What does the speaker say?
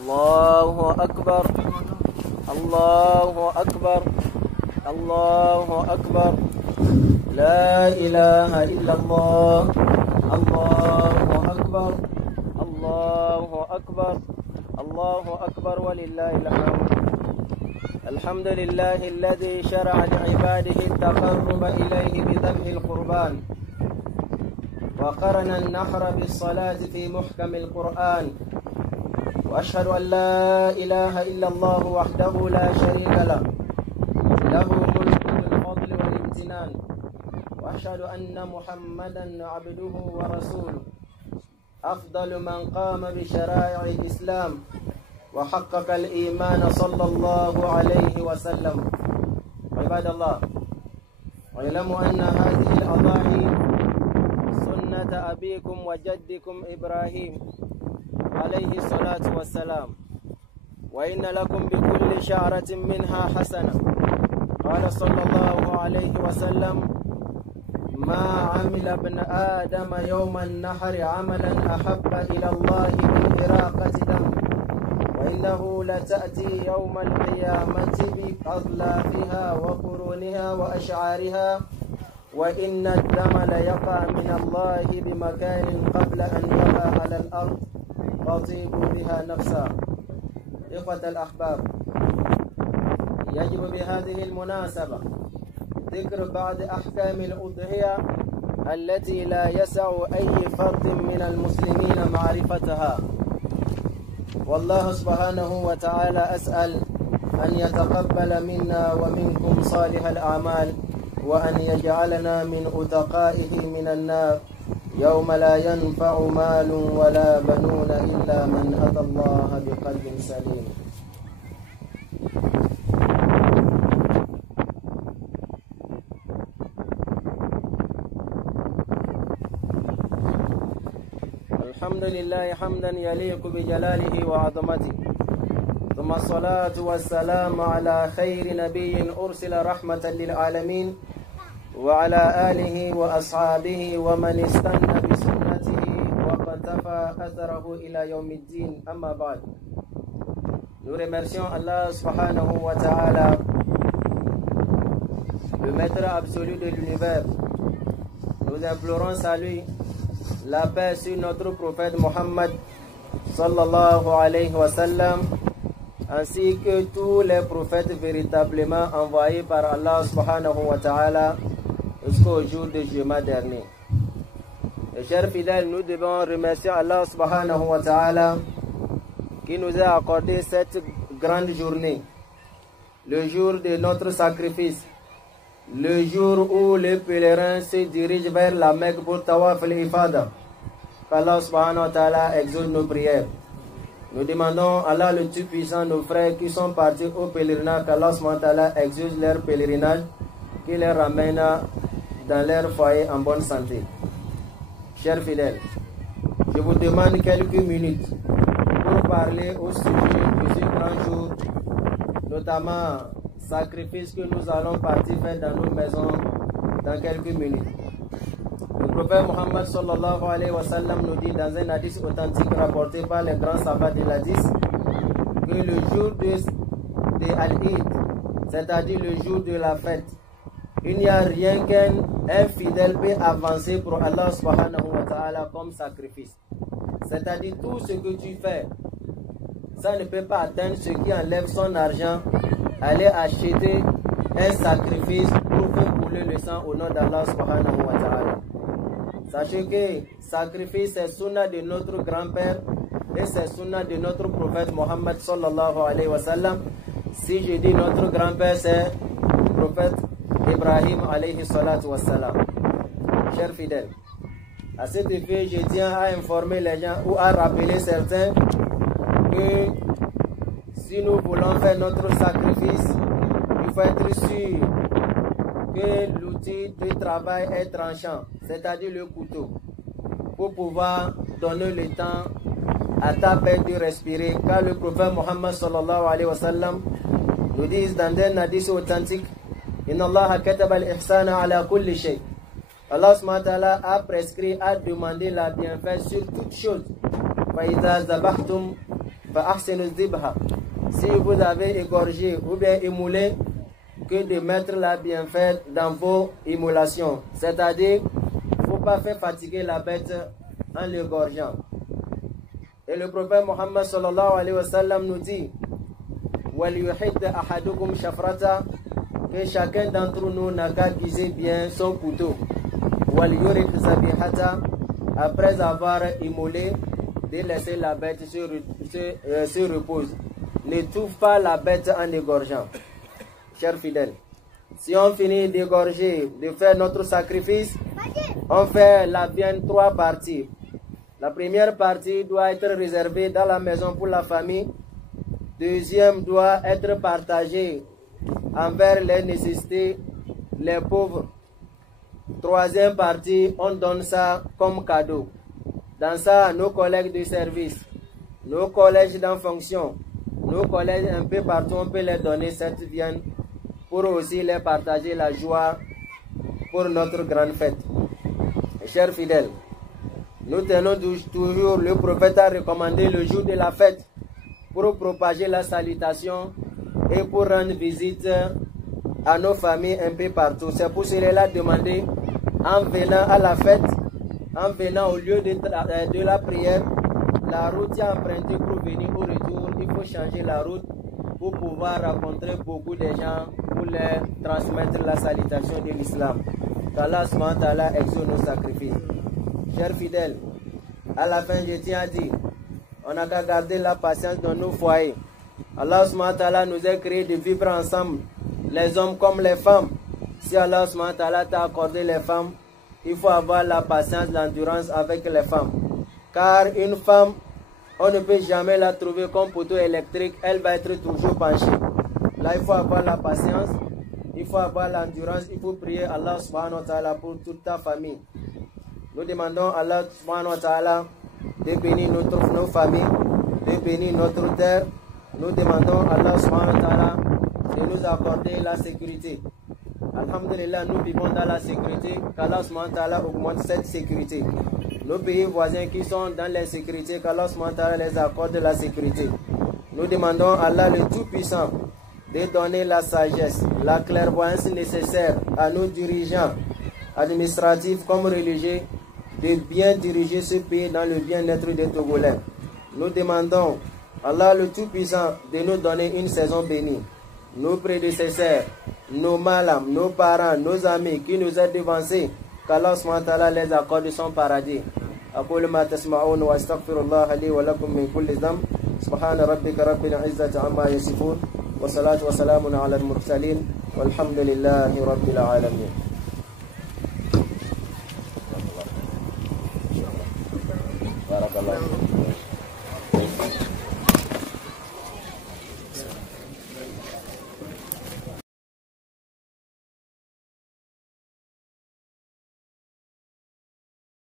الله أكبر الله أكبر الله أكبر لا إله إلا الله الله أكبر الله أكبر الله أكبر ولله الحمد. الحمد لله الذي شرع لعباده التقرب إليه بذبح القربان وقرن النحر بالصلاة في محكم القرآن. وأشهد أن لا إله إلا الله وحده لا شريك له له ملك الفضل والامتنان. وأشهد أن محمدا عبده ورسوله أفضل من قام بشرائع الإسلام وحقق الإيمان صلى الله عليه وسلم. عباد الله، واعلموا أن هذه الأضاحي سنة أبيكم وجدكم إبراهيم عليه الصلاة والسلام، وإن لكم بكل شعرة منها حسنة. قال صلى الله عليه وسلم: ما عمل ابن آدم يوم النحر عملا أحب إلى الله من إراقة دم، وإنه لتأتي يوم القيامة بأظلافها وقرونها وأشعارها، وإن الدم ليقع من الله بمكان قبل أن يقع على الأرض فطيب بها نفسا. إخوة الأحباب، يجب بهذه المناسبة ذكر بعض أحكام الأضحية التي لا يسع أي فرد من المسلمين معرفتها. والله سبحانه وتعالى أسأل أن يتقبل منا ومنكم صالح الأعمال، وأن يجعلنا من أتقائه من النار يوم لا ينفع مال ولا بنون إلا من أتى الله بقلب سليم. الحمد لله حمدا يليق بجلاله وعظمته، ثم الصلاة والسلام على خير نبي أرسل رحمة للعالمين، وعلى آله وأصحابه ومن استنى بسنته وقتفى أثره إلى يوم الدين. أما بعد، nous remercions Allah subhanahu wa ta'ala, le maître absolu de l'univers. Nous implorons sa lui la paix sur notre prophète Mohammed sallallahu alayhi wa sallam, ainsi que tous les prophètes véritablement envoyés par Allah subhanahu wa ta'ala jusqu'au jour de Juma dernier. Et chers fidèles, nous devons remercier Allah subhanahu wa ta'ala qui nous a accordé cette grande journée, le jour de notre sacrifice, le jour où les pèlerins se dirigent vers la Mecque pour Tawaf al-Ifada. Qu'Allah subhanahu wa ta'ala exauce nos prières. Nous demandons à Allah le Tout-Puissant, nos frères qui sont partis au pèlerinage, qu'Allah subhanahu wa ta'ala exauce leur pèlerinage, qu'il les ramène dans leur foyer en bonne santé. Chers fidèles, je vous demande quelques minutes pour parler au sujet de ce grand jour, notamment sacrifice que nous allons partir faire dans nos maisons dans quelques minutes. Le prophète Mohammed sallallahu alayhi wa sallam nous dit dans un hadith authentique rapporté par les grands sabbats de l'hadith que le jour de Al-Eid, c'est-à-dire le jour de la fête, il n'y a rien qu'un fidèle peut avancer pour Allah subhanahu wa ta'ala comme sacrifice. C'est-à-dire tout ce que tu fais, ça ne peut pas atteindre ce qui enlève son argent, aller acheter un sacrifice pour faire couler le sang au nom d'Allah subhanahu wa ta'ala. Sachez que sacrifice c'est sunna de notre grand-père et c'est sunna de notre prophète Mohammed sallallahu alayhi wa sallam. Si je dis notre grand-père, c'est le prophète Ibrahim alayhi salatu wa salam. Chers fidèles, à cet effet, je tiens à informer les gens ou à rappeler certains que si nous voulons faire notre sacrifice, il faut être sûr que l'outil de travail est tranchant, c'est-à-dire le couteau, pour pouvoir donner le temps à ta bête de respirer. Car le prophète Mohammed sallallahu alayhi wa sallam nous dit dans un hadith authentique: Inna Allah kataba al-ihsana ala kulli shay. Allah subhanahu wa ta'ala a prescrit, a demandé la bienfaite sur toute chose. فَإِذَا ذَبَحْتُمْ Si vous avez égorgé ou bien émoulé, que de mettre la bienfait dans vos immolations. C'est-à-dire, il ne faut pas faire fatiguer la bête en l'égorgeant. Et le prophète Mohammed sallallahu alayhi wa sallam nous dit, que chacun d'entre nous n'a qu'à viser bien son couteau. Après avoir immolé, de laisser la bête se repose. N'étouffe pas la bête en égorgeant. Chers fidèles, si on finit d'égorger, de faire notre sacrifice, on fait la viande 3 parties. La première partie doit être réservée dans la maison pour la famille. Deuxième doit être partagée envers les nécessités, les pauvres. Troisième partie, on donne ça comme cadeau. Dans ça, nos collègues de service, nos collèges en fonction, nos collègues un peu partout, on peut leur donner cette viande pour aussi les partager la joie pour notre grande fête. Chers fidèles, nous tenons toujours, le prophète a recommandé le jour de la fête pour propager la salutation et pour rendre visite à nos familles un peu partout. C'est pour cela demandé, en venant à la fête, en venant au lieu de la prière, la route est empruntée pour venir au retour. Il faut changer la route pour pouvoir rencontrer beaucoup de gens pour leur transmettre la salutation de l'islam. Qu'Allah subhanahu wa ta'ala exauce nos sacrifices. Chers fidèles, à la fin je tiens à dire, on a qu'à garder la patience dans nos foyers. Allah subhanahu wa ta'ala nous a créé de vivre ensemble, les hommes comme les femmes. Si Allah subhanahu wa ta'ala t'a accordé les femmes, il faut avoir la patience, l'endurance avec les femmes. Car une femme, on ne peut jamais la trouver comme poteau électrique, elle va être toujours penchée. Là, il faut avoir la patience, il faut avoir l'endurance, il faut prier Allah subhanahu wa ta'ala pour toute ta famille. Nous demandons à Allah subhanahu wa ta'ala de bénir nos familles, de bénir notre terre. Nous demandons à Allah subhanahu wa ta'ala de nous accorder la sécurité. Alhamdulillah, nous vivons dans la sécurité, qu'Allah subhanahu wa ta'ala augmente cette sécurité. Nos pays voisins qui sont dans l'insécurité, qu'Allah subhanahu wa ta'ala les accorde la sécurité. Nous demandons à Allah le Tout-Puissant de donner la sagesse, la clairvoyance nécessaire à nos dirigeants administratifs comme religieux, de bien diriger ce pays dans le bien-être des Togolais. Nous demandons à Allah le Tout-Puissant de nous donner une saison bénie. Nos prédécesseurs, nos malams, nos parents, nos amis qui nous ont devancés, qu'Allah subhanahu wa ta'ala les accorde son paradis. أقول ما تسمعون وأستغفر الله لي ولكم من كل ذنب سبحان ربك رب العزة عما يصفون والصلاة والسلام على المرسلين والحمد لله رب العالمين. بارك الله.